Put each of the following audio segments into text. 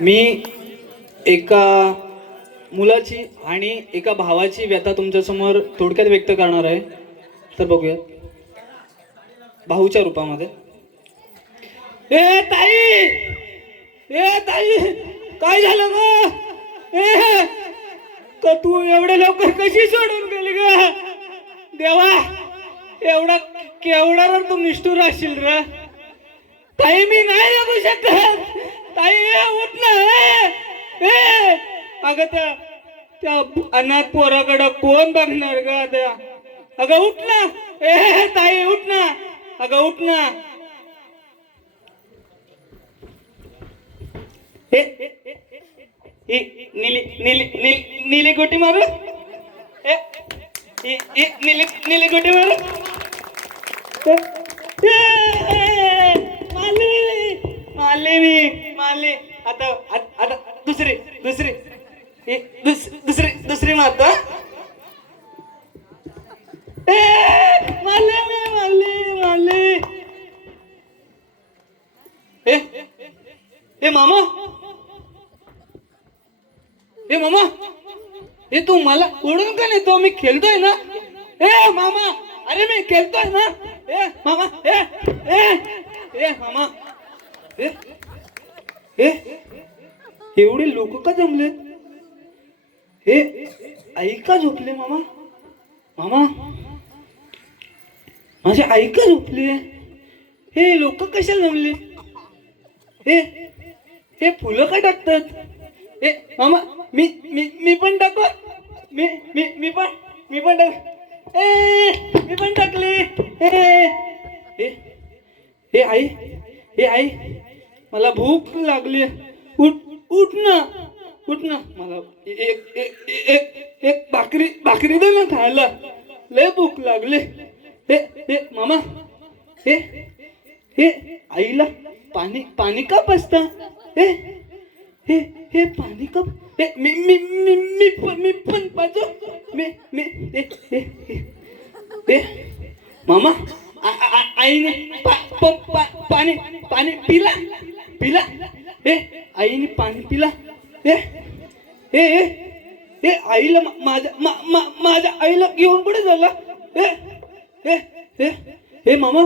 मी एका मुलाची आणि एका भावाची व्यथा तुमच्यासमोर थोडक्यात व्यक्त करणार आहे. तर बघूया भाऊच्या रूपामध्ये. ए ताई, ए ताई, काय झालं ग? ए तर तू एवढे लवकर कशी सोडून गेली ग? देवा, एवढा केवढा रे तू निष्ठुर असशील रे. ताई मी नाही जगू शकत. ताई उठ ना. ए अगं त्या अनाथ पोराकडं कोण बघणार ग आता? अगं उठ ना. ए ताई उठ ना. अगं उठ ना. नीली नीली नीली नीली गोटी मारू. नीली नीली गोटी मारू. मारली. आता आता दुसरी दुसरी दुसरी दुसरी मारतो. मारली. ए मामा, हे तू मला ओढून का नेतो? मी खेळतोय ना. ए मामा, अरे मी खेळतोय ना. ए मामा, ए मामा, एवढे लोक का जमलेत? हे आई का झोपले? मामा माझी आई का झोपली? हे लोक कशाला जमले? हे फुलं का टाकतात? ए मामा, मी पण टाकू. मी पण टाक. मी पण टाकली. हे आई, मला भूक लागली. उठ ना. मला एक भाकरी दे ना खायला. लय भूक लागली. हे मामा, हे आईला पाणी का पाजता? हे पाणी का? मी पण पाजू. मामा, आईने पाणी पिला. आईने पाणी पिला. हे आईला माझ्या आईला घेऊन कुठे झाला? हे मामा,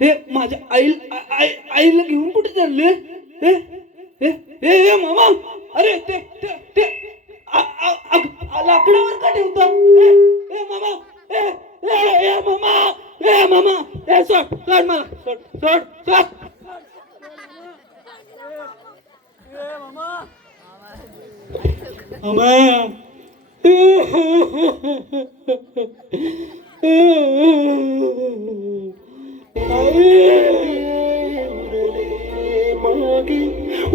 हे माझ्या आईला घेऊन कुठे चालले? हे मामा, अरे ते लाकडावर का ठेवता? मामा, सोड मला, सोड.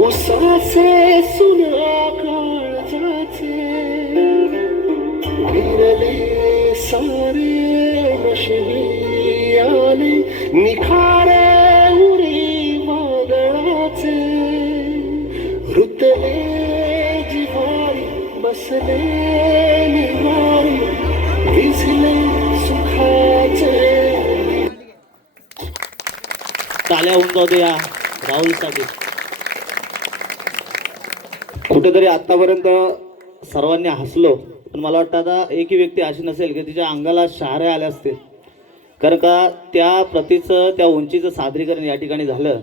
उसाचे सुना काळजाचे विरले सारे नशे आले निखारे उरी वादळाचे रुतले जिव्हारी बसले निवारी भिजले सुखाचे. टाळ्या होऊन जाऊ दे या राहुलसाठी. कुठेतरी आतापर्यंत सर्वांनी हसलो, पण मला वाटतं आता एकही व्यक्ती अशी नसेल की तिच्या अंगाला शहारे आले असतील, कारण का त्या प्रतीचं त्या उंचीचं सादरीकरण या ठिकाणी झालं.